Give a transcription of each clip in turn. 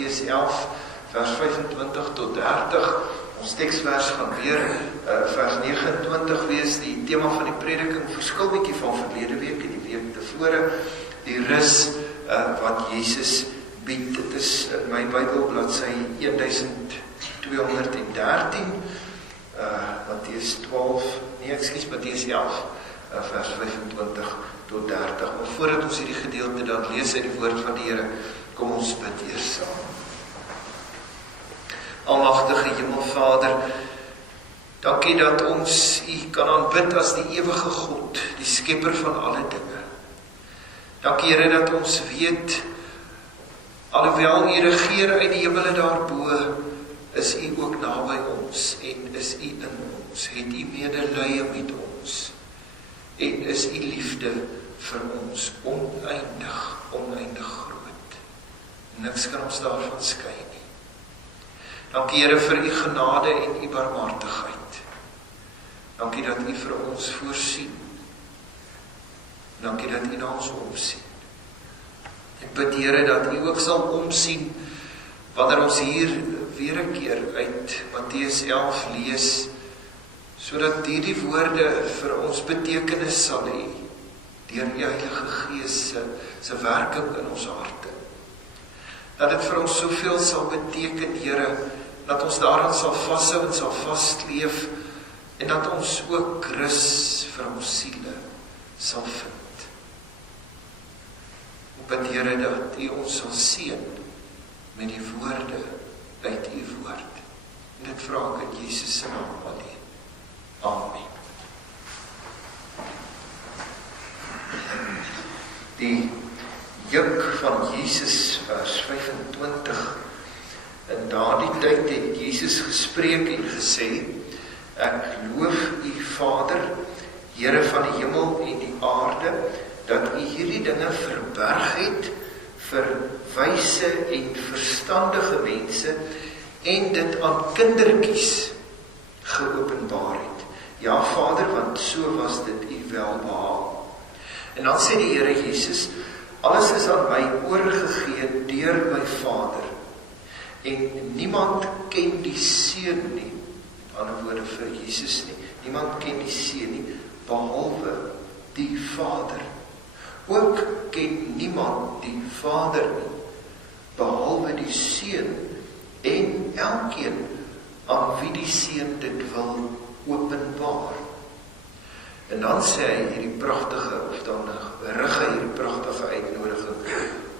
Matteus 11 vers 25 tot 30. Ons teksvers gaan weer vers 29 wees. Die tema van die prediking verskil bietjie van verlede week en die week tevore. Die rus wat Jesus bied. Dit is in my Bybel bladsy 1213. Matteus 11 vers 25 tot 30. Maar voordat ons hierdie gedeelte dan lees uit die woord van die Here, kom ons bid eers saam. Almagtige Hemelvader, dankie dat ons U kan aanbid as die ewige God, die skepper van alle dinge. Dankie Here dat ons weet, alhoewel U regeer uit die hemele daarbo, is U ook naby ons en is U in ons, het U medelee met ons en is U liefde vir ons oneindig groot. Niks kan ons daarvan skei nie. Dankie Here vir U genade en U barmhartigheid. Dankie dat U vir ons voorsien. Dankie dat U na ons omsien. Ek bid Here dat U ook sal omsien wanneer ons hier weer 'n keer uit Matteus 11 lees, sodat hierdie woorde vir ons betekenis sal hê deur die Heilige Gees se werking in ons harte. Dat dit vir ons soveel sal beteken, Here, dat ons daaraan sal vashou en sal vasleef en dat ons ook rus vir ons siele sal vind. Ek bid Here dat U ons sal seën met die woorde uit U woord. En dit vra ek in Jesus se naam alleen. Amen. Die juk van Jesus, vers 25. In daardie tyd het Jesus gespreek en gesê, ek loof U Vader, Here van die hemel en die aarde, dat U hierdie dinge verberg het vir wyse en verstandige mense en dit aan kindertjies geopenbaar het. Ja Vader, want so was dit U welbehaag. En dan sê die Here Jesus, alles is aan my oorgegee deur my Vader. En niemand ken die Seun nie, met ander woorde vir Jesus nie, niemand ken die Seun nie, behalwe die Vader. Ook ken niemand die Vader nie, behalwe die Seun en elkeen aan wie die Seun dit wil openbaar. En dan sê hy hierdie pragtige, of dan rig hy hierdie pragtige uitnodiging,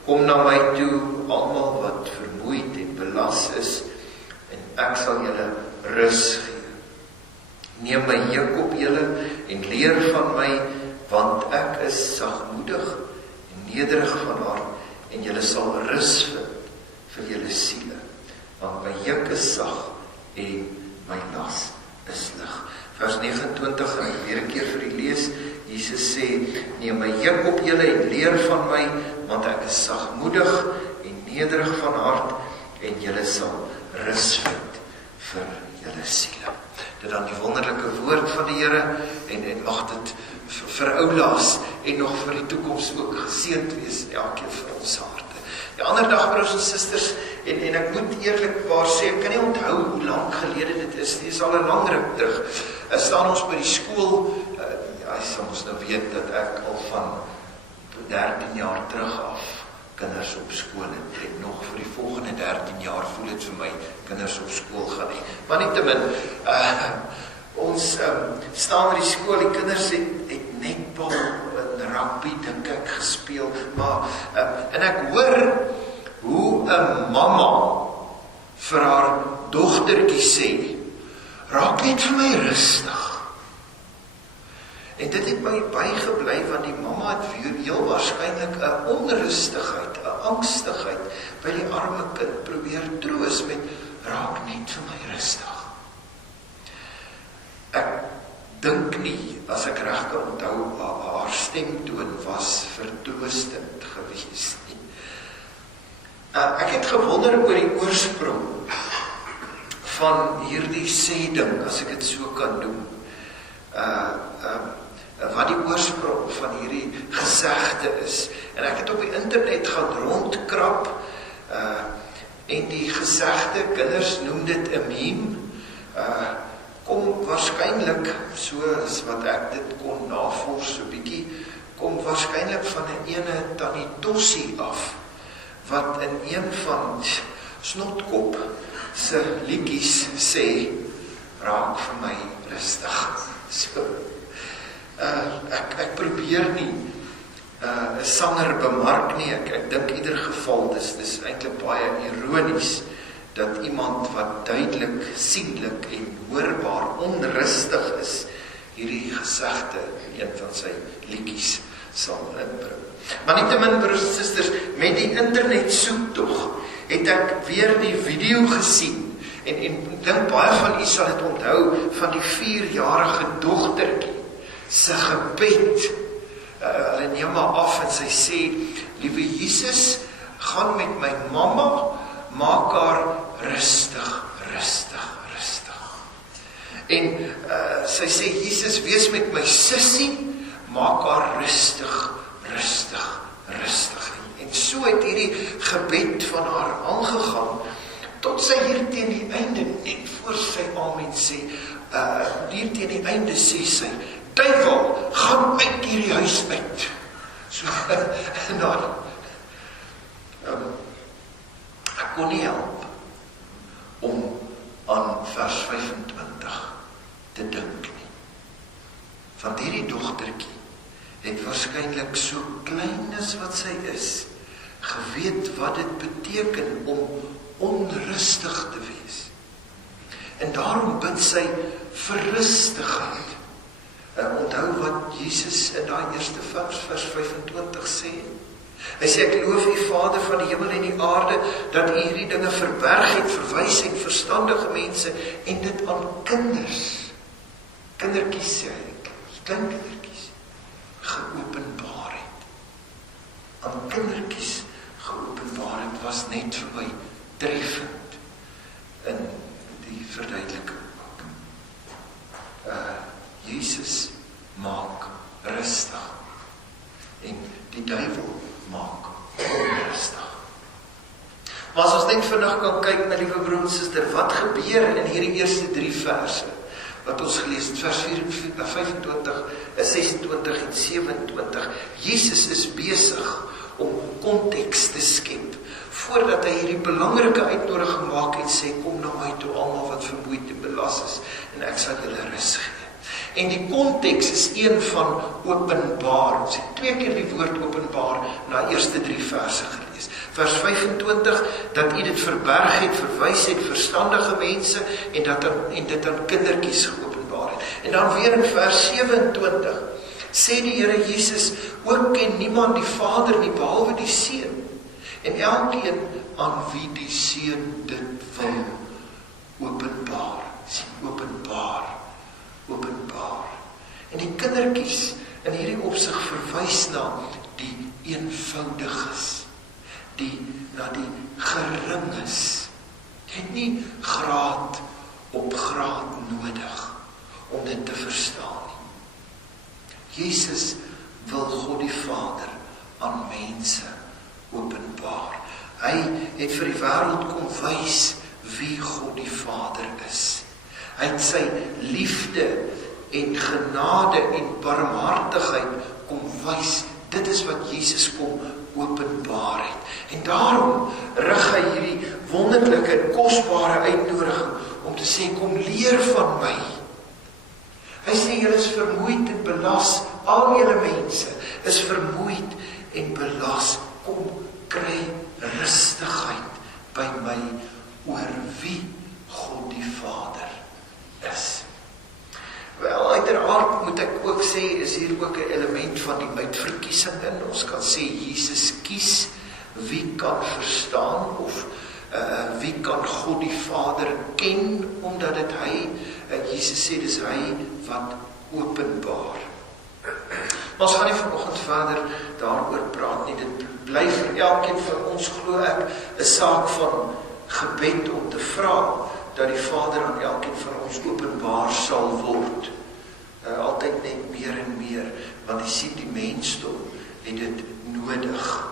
kom na my toe, almal wat vermoeid en belas is, en ek sal julle rus gee. Neem my juk op julle en leer van my, want ek is sagmoedig en nederig van hart, en julle sal rus vind vir julle siele. Want my juk is sag en my las is lig. Vers 29, en ek weer 'n keer vir u lees, Jesus sê, neem my juk op julle en leer van my, want ek is sagmoedig en nederig van hart, en julle sal rus vind vir julle siele. Dit dan die wonderlike woord van die Here, en mag dit vir oulaas en nog vir die toekoms ook geseënd wees in elkeen van ons harte. Die ander dag, broers en susters, en ek moet eerlikwaar sê, ek kan nie onthou hoe lank gelede dit is, dit is al 'n lang ruk terug, staan ons by die skool, jy sal ons nou weet dat ek al van 13 jaar terug af kinders op skool het, en nog vir die volgende 13 jaar voel het vir my kinders op skool gaan hê. Maar nietemin, ons staan by die skool, die kinders het netbal en rugby, dink ek, gespeel, maar, en ek hoor hoe 'n mamma vir haar dogtertjie sê, raak net vir my rustig. En dit het my bygebly, want die mamma het heel waarskynlik 'n onrustigheid, 'n angstigheid by die arme kind probeer troos met, raak net vir my rustig. Ek dink nie, as ek reg kan onthou, haar stemtoon was vertroostend gewees nie. Ek het gewonder oor die oorsprong van hierdie sêding, as ek dit so kan noem. Wat die oorsprong van hierdie gesegde is. En ek het op die internet gaan rondkrap, En die gesegde, kinders noem dit 'n meme, kom waarskynlik, soos wat ek dit kon navors so bietjie, kom waarskynlik van 'n ene Tannie Tossie af, wat in een van Snotkop se liedjies sê, raak vir my rustig. So, ek probeer nie 'n sanger bemark nie, ek dink in ieder geval, dis eintlik baie ironies, dat iemand wat duidelik, sienlik en hoorbaar onrustig is, hierdie gesegde in een van sy liedjies sal inbring. Maar nietemin, broers en susters, met die internet soektog, het ek weer die video gesien, en ek dink baie van u sal dit onthou, van die 4-jarige dogtertjie, sy gebed, hulle neem maar af en sy sê, liewe Jesus, gaan met my mamma, maak haar rustig. En sy sê, Jesus, wees met my sussie, maak haar rustig. En so het hierdie gebed van haar aangegaan, tot sy hier teen die einde, net voor sy amen sê, hier teen die einde sê sy, duivel, gaan uit hierdie huis uit. So, en dan, ek kon nie help om aan vers 25 te dink nie. Want hierdie dogtertjie het waarskynlik so klein as wat sy is, geweet wat dit beteken om onrustig te wees. En daarom bid sy vir rustigheid. Onthou wat Jesus in daai eerste vers 25 sê. Hy sê, ek loof u Vader van die hemel en die aarde, dat u hierdie dinge verberg het, verwys het, verstandige mense, en dit aan kindertjies sê hy, klein kindertjies, geopenbaar het. Aan kindertjies geopenbaar het, was net vir my treffend in die verduideliking ook. Jesus maak rustig, en die duivel maak onrustig. Maar as ons net vinnig kan kyk, my liewe broer en suster, wat gebeur in hierdie eerste 3 verse, wat ons gelees het, vers 25, 26 en 27, Jesus is besig om konteks te skep, voordat hy hierdie belangrike uitnodiging maak en sê, kom na my toe almal wat vermoeid en belas is, en ek sal julle rus gee. En die konteks is een van openbaar. Ons het 2 keer die woord openbaar na eerste 3 verse gelees. Vers 25, dat u dit verberg het, verwys het, verstandige mense, en dit aan kindertjies geopenbaar het. En dan weer in vers 27, sê die Here Jesus, ook ken niemand die Vader nie, behalwe die Seun. En elkeen aan wie die Seun dit wil openbaar. Sien, openbaar. En die kindertjies in hierdie opsig verwys na die eenvoudiges, na die geringes. Jy het nie graad op graad nodig om dit te verstaan nie. Jesus wil God die Vader aan mense openbaar. Hy het vir die wêreld kom wys wie God die Vader is. Hy het sy liefde en genade en barmhartigheid kom wys. Dit is wat Jesus kom openbaar het. En daarom rig hy hierdie wonderlike en kosbare uitnodiging om te sê, kom leer van my. Hy sê, julle is vermoeid en belas, al julle mense is vermoeid en belas. Kom kry rustigheid by my oor wie God die Vader is. Wel, uiteraard moet ek ook sê, is hier ook 'n element van die uitverkiesing in. Ons kan sê, Jesus kies wie kan verstaan, of wie kan God die Vader ken, omdat dit hy, Jesus sê, dis hy wat openbaar. Maar ons gaan nie vanoggend verder daaroor praat nie. Dit bly vir elkeen van ons, glo ek, 'n saak van gebed om te vra dat die Vader aan elkeen van ons openbaar sal word. Altyd net meer en meer, want jy sien, die mensdom het dit nodig.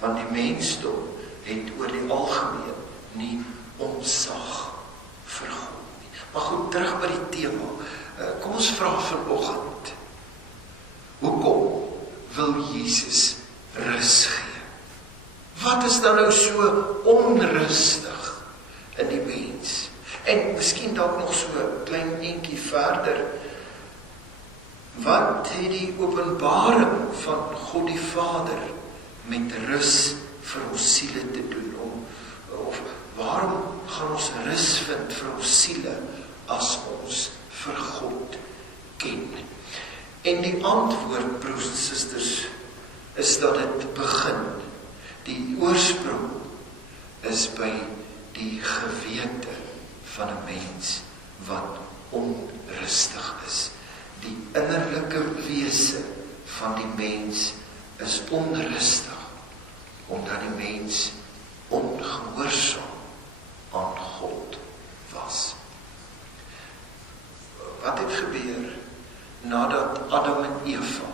Want die mensdom het oor die algemeen nie ontsag vir God nie. Maar goed, terug by die tema. Kom ons vra vanoggend, hoekom wil Jesus rus gee? Wat is dan nou so onrustig in die mens? En miskien dalk nog so 'n klein eentjie verder. Wat het die openbaring van God die Vader met rus vir ons siele te doen? Of waarom gaan ons rus vind vir ons siele as ons vir God ken? En die antwoord, broers en susters, is dat dit begin. Die oorsprong is by die gewete van 'n mens wat onrustig is. Die innerlike wese van die mens is onrustig, omdat die mens ongehoorsaam aan God was. Wat het gebeur nadat Adam en Eva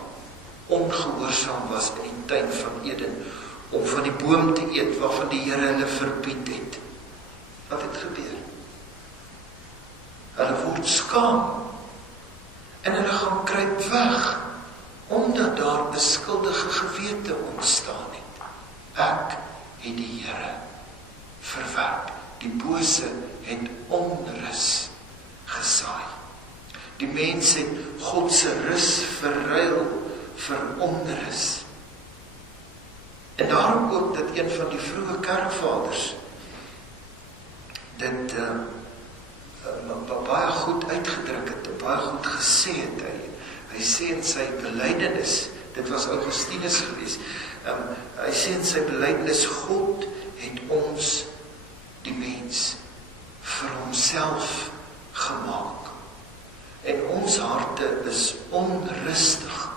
ongehoorsaam was in die tuin van Eden, om van die boom te eet waarvan die Here hulle verbied het? Wat het gebeur? Hulle word skaam en hulle gaan kruip weg, omdat daar 'n skuldige gewete ontstaan het. Ek het die Here verwerp. Die bose het onrus gesaai. Die mens het God se rus verruil vir onrus. En daarom ook dat een van die vroeë kerkvaders dit baie goed uitgedruk het, baie goed gesê het. Hy sê in sy belydenis, dit was Augustinus geweest, hy sê in sy belydenis, God het ons, die mens, vir homself gemaak. En ons harte is onrustig,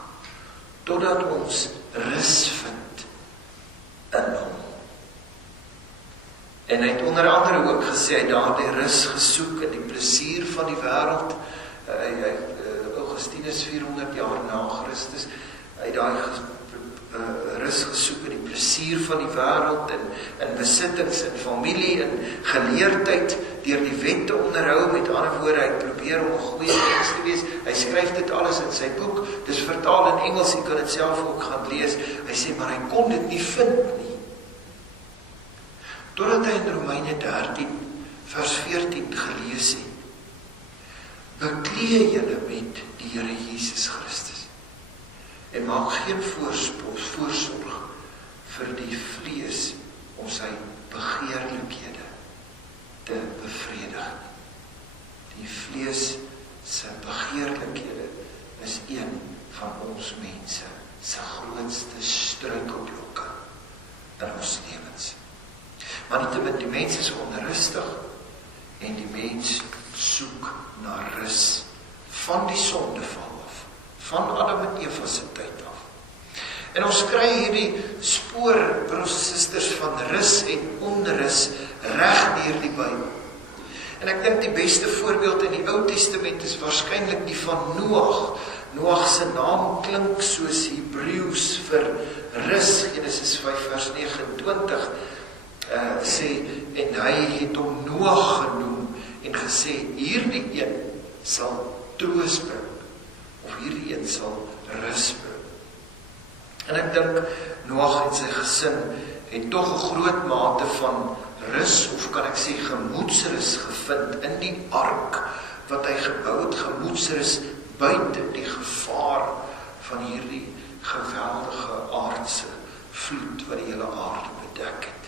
totdat ons rus vind in hom. En hy het onder andere ook gesê, hy daar die rus gesoek in die plesier van die wêreld. Augustinus 400 jaar na Christus, hy het daai rus gesoek in die plesier van die wêreld, in besittings, in familie, in geleerdheid, deur die wet te onderhou. Met ander woorde, hy probeer om 'n goeie mens te wees. Hy skryf dit alles in sy boek, dis vertaal in Engels, jy kan dit self ook gaan lees. Hy sê, maar hy kon dit nie vind nie. Totdat hy in Romeine 13, vers 14 gelees het, beklee julle met die Here Jesus Christus, en maak geen voorsorg vir die vlees om sy begeerlikhede te bevredig. Die vlees se begeerlikhede is een van ons mense se grootste struikelblokke in ons lewens. Maar nietemin, die mens is onrustig en die mens soek na rus van die sondeval af, van Adam en Eva se tyd af. En ons kry hierdie spoor, broers en susters, van rus en onrus reg deur die Bybel. En ek dink die beste voorbeeld in die Ou Testament is waarskynlik die van Noag. Noag se naam klink soos Hebreëus vir rus. Genesis 5 vers 29 sê, en hy het hom Noag genoem en gesê, hierdie een sal troos bring, of hierdie een sal rus bring. En ek dink, Noag en sy gesin het tog 'n groot mate van rus, of kan ek sê gemoedsrus gevind in die ark wat hy gebou het, gemoedsrus buite die gevaar van hierdie geweldige aardse vloed wat die hele aarde bedek het.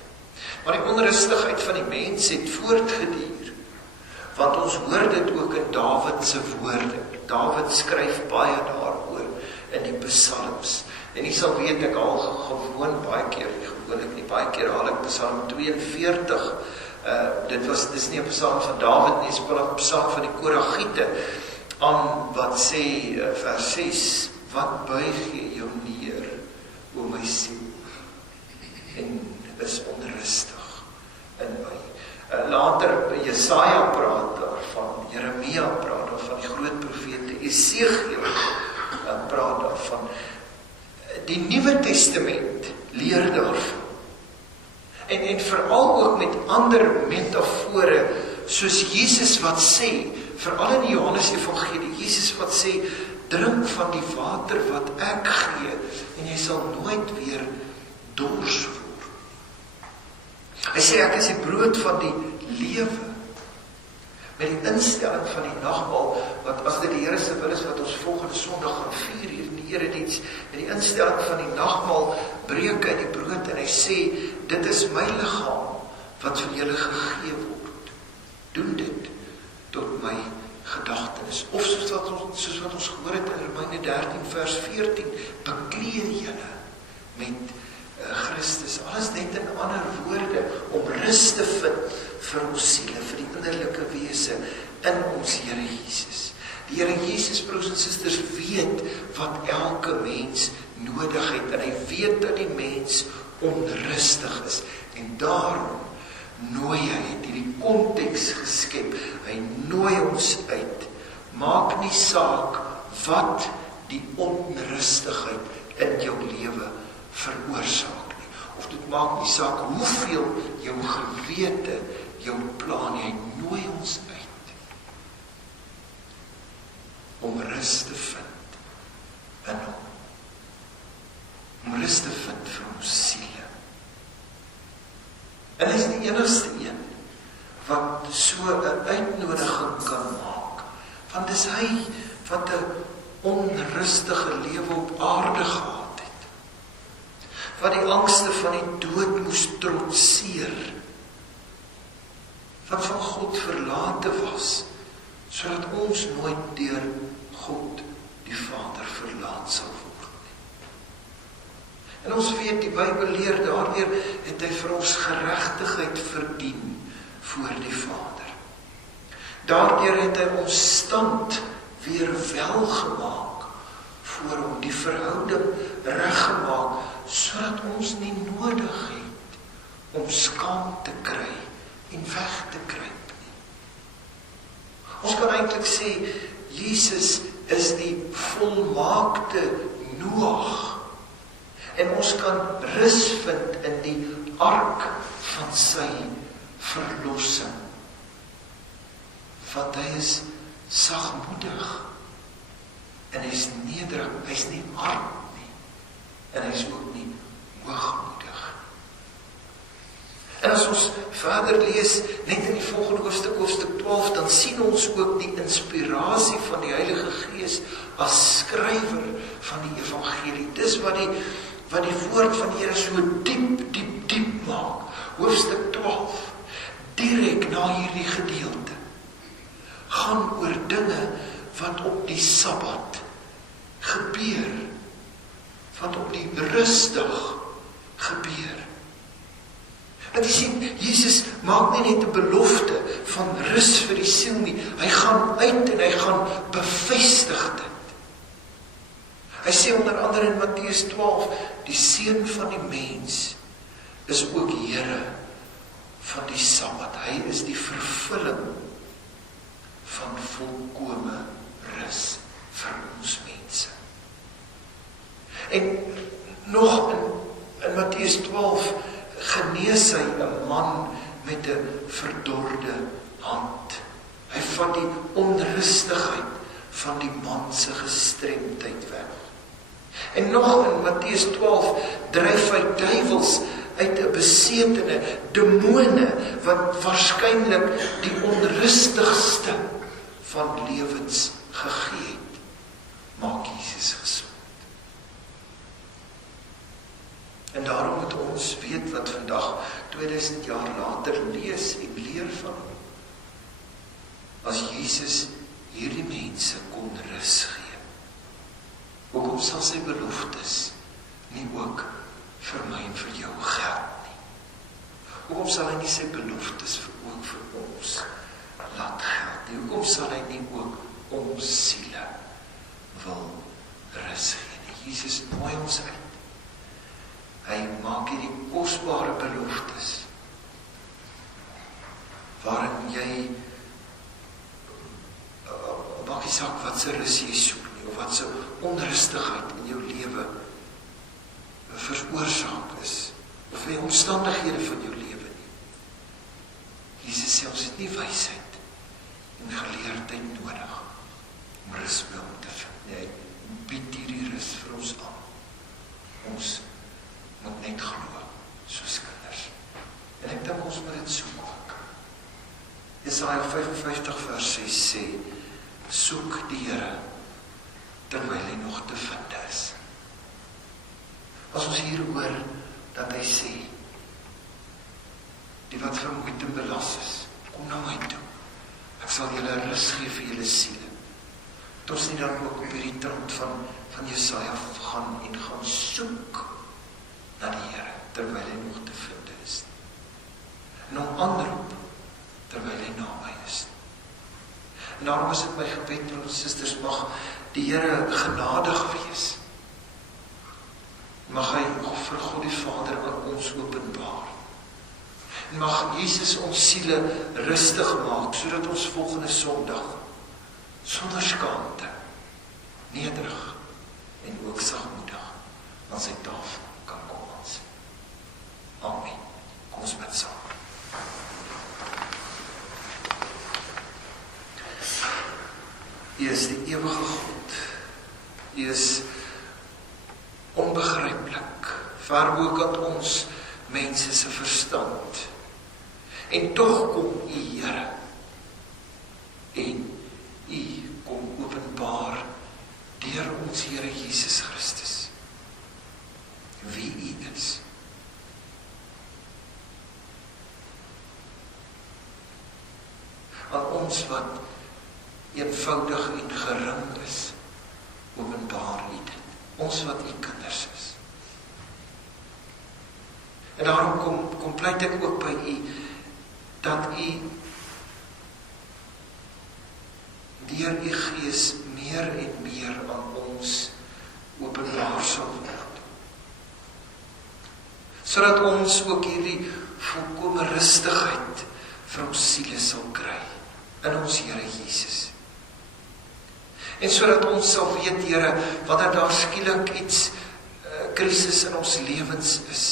Maar die onrustigheid van die mens het voortgeduur, want ons hoor dit ook in Dawid se woorde. Dawid skryf baie daaroor in die psalms. En jy sal weet, ek al gewoon baie keer, baie keer haal ek Psalm 42, dis nie 'n psalm van Dawid nie, dis 'n psalm van die Koragiete, aan wat sê, vers 6, wat buig jy jou neer, o my siel, en is onrustig in my. Later, Jesaja praat daarvan, Jeremia praat daarvan, die groot profete, Esegiel praat daarvan. Die Nuwe Testament leer daarvan. En veral ook met ander metafore, soos Jesus wat sê, veral in die Johannes Evangelie, Jesus wat sê, drink van die water wat ek gee, en jy sal nooit weer dors word. Hy sê, ek is die brood van die lewe. Met die instelling van die nagmaal, wat as dit die Here se wil is, wat ons volgende Sondag gaan vier hier in die erediens, met die instelling van die nagmaal, breek hy die brood en hy sê, dit is my liggaam, wat vir julle gegee word. Doen dit tot my gedagtenis. Of soos wat ons gehoor het in Romeine 13 vers 14, bekleed julle met Christus. Alles net in ander woorde, om rus te vind vir ons siele, vir die innerlike wese in ons Here Jesus. Die Here Jesus, broers en susters, weet wat elke mens nodig het, en hy weet dat die mens onrustig is, en daarom nooi hy, het hierdie konteks geskep, hy nooi ons uit, maak nie saak wat die onrustigheid in jou lewe veroorsaak nie, of dit maak nie saak hoeveel jou gewete jou pla nie, hy nooi ons uit, om rus te vind in hom, om rus te vind vir ons siele. En hy is die enigste een wat so 'n uitnodiging kan maak, want dis hy wat 'n onrustige lewe op aarde gehad het, wat die angste van die dood moes trotseer, wat van God verlate was, sodat ons nooit deur God die Vader verlaat sal word. En ons weet, die Bybel leer, daardeur het hy vir ons geregtigheid verdien voor die Vader. Daardeur het hy ons stand weer welgemaak voor hom, die verhouding reggemaak, sodat ons nie nodig het om skaam te kry en weg te kruip nie. Ons kan eintlik sê, Jesus is die volmaakte Noag, en ons kan rus vind in die ark van sy verlossing. Want hy is sagmoedig, en hy is nederig, hy is nie hard nie, en hy is ook nie hoogmoedig. En as ons verder lees, net in die volgende hoofstuk, hoofstuk 12, dan sien ons ook die inspirasie van die Heilige Gees as skrywer van die evangelie. Dis wat die woord van die Here so diep maak. Hoofstuk 12, direk na hierdie gedeelte, gaan oor dinge wat op die Sabbat gebeur, wat op die rusdag gebeur. Want jy sien, Jesus maak nie net 'n belofte van rus vir die siel nie, hy gaan uit en hy gaan bevestig dit. Hy sê onder andere in Matteus 12, die Seun van die mens is ook Here van die Sabbat. Hy is die vervulling van volkome rus vir ons mense. En nog in Matteus 12 genees hy 'n man met 'n verdorde hand. Hy vat die onrustigheid van die man se gestremdheid weg. En nog in Matteus 12 dryf hy duiwels uit 'n besetene, demone, wat waarskynlik die onrustigste van lewens gegee het, maak Jesus gesond. En daarom moet ons weet wat vandag 2000 jaar later lees en leer van hom. As Jesus hierdie mense kon rus gee, hoekom sal sy beloftes nie ook vir my en vir jou geld nie? Hoekom sal hy nie sy beloftes ook vir ons laat geld nie? Hoekom sal hy nie ook ons siele wil rus gee nie? Jesus nooi ons uit. Hy maak hierdie kosbare beloftes, waarin jy, maak nie saak wat se rus jy soek nie, of wat se onrustigheid in jou lewe veroorsaak is, of vir die omstandighede van jou lewe nie. Jesus sê, ons het nie wysheid en geleerdheid nodig om rus by hom te vind. Nee, hy bied hierdie rus vir ons aan. Ons moet net glo, soos kinders. En ek dink ons moet dit soek ook. Jesaja 55 vers 6 sê, soek die Here, terwyl hy nog te vind is. As ons hier hoor, dat hy sê, die wat vermoeid en belas is, kom na my toe. Ek sal julle rus gee vir julle siele. Dat ons nie dan ook op hierdie trant van Jesaja gaan en gaan soek na die Here, terwyl hy nog te vind is. En hom aanroep, terwyl hy naby is. En daarom is dit my gebed, broers en susters, mag die Here genadig wees. Mag hy vir God die Vader aan ons openbaar. En mag Jesus ons siele rustig maak, sodat ons volgende Sondag sonder skaamte, nederig en ook sagmoedig aan sy tafel kan kom ons. Amen. Kom ons bid saam. U is die ewige God. U is onbegryplik, ver bokant ons mense se verstand. En tog kom U, Here, en U kom openbaar deur ons Here Jesus Christus wie U is. Aan ons wat eenvoudig en gering is, openbaar U dit. Ons wat U kinders is. En daarom kom pleit ek ook by U, dat U deur U Gees meer en meer aan ons openbaar sal word. Sodat ons ook hierdie volkome rustigheid vir ons siele sal kry, in ons Here Jesus. En sodat ons sal weet, Here, wanneer daar skielik iets, krisis in ons lewens is,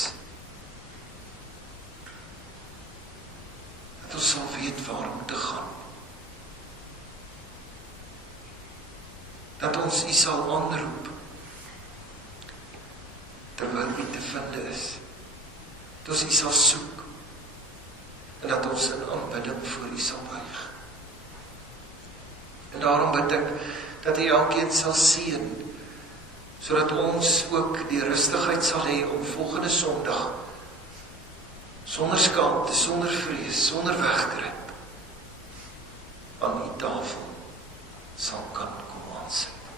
dat ons sal weet waar om te gaan. Dat ons U sal aanroep, terwyl U te vind is. Dat ons U sal soek, en dat ons in aanbidding voor U sal buig. En daarom bid ek, dat U elkeen sal seën, sodat ons ook die rustigheid sal hê om volgende Sondag, sonder skaamte, sonder vrees, sonder wegkruip, aan U tafel sal kan kom aansit.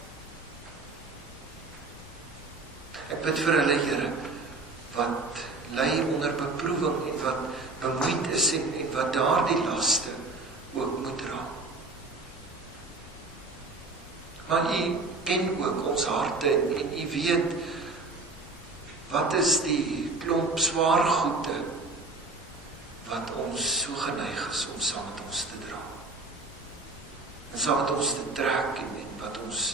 Ek bid vir hulle, Here, wat ly onder beproewing en wat bemoeid is en wat daardie laste ook moet dra. Maar U ken ook ons harte en U weet wat is die klomp swaar goede wat ons so geneig is om saam met ons te dra. En saam met ons te trek en wat ons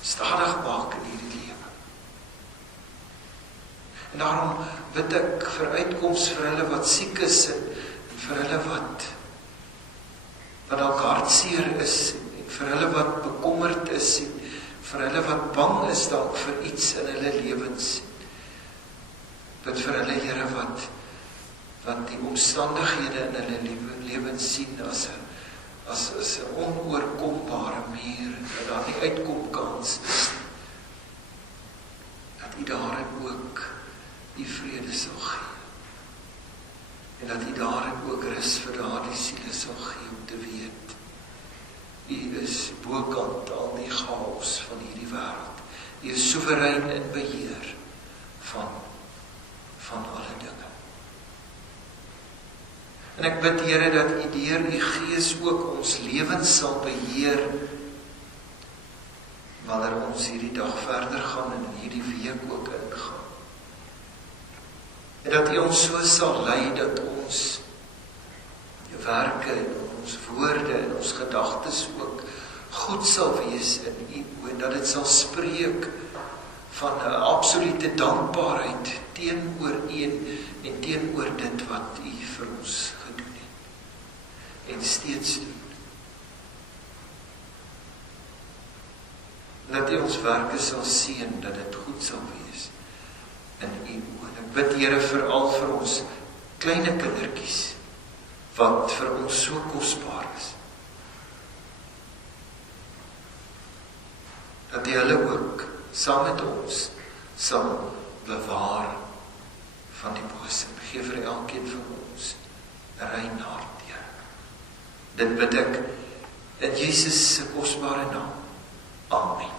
stadig maak in hierdie lewe. En daarom bid ek vir uitkoms vir hulle wat siek is en vir hulle wat dalk hartseer is en vir hulle wat bekommerd is en vir hulle wat bang is dalk vir iets in hulle lewens. Bid vir hulle, Here, wat die omstandighede in hulle lewens sien as 'n onoorkombare muur, dat daar nie uitkomkans is, dat U daarin ook U vrede sal gee, en dat U daarin ook rus vir daardie siele sal gee om te weet, U is bokant al die chaos van hierdie wêreld. U is soewerein in beheer van alle dinge. En ek bid, Here, dat U deur U Gees ook ons lewens sal beheer, wanneer ons hierdie dag verder gaan en hierdie week ook ingaan. En dat U ons so sal lei dat ons werke en ons woorde en ons gedagtes ook goed sal wees in U oë, en dat dit sal spreek van 'n absolute dankbaarheid teenoor U en teenoor dit wat U vir ons gedoen het, en steeds doen. Dat U ons werke sal seën, dat dit goed sal wees in U oë. Ek bid, Here, veral vir ons kleine kindertjies, wat vir ons so kosbaar is, dat U hulle ook saam met ons sal bewaar van die bose. Geef vir elkeen van ons 'n rein hart, Here. Dit bid ek in Jesus se kosbare naam. Amen.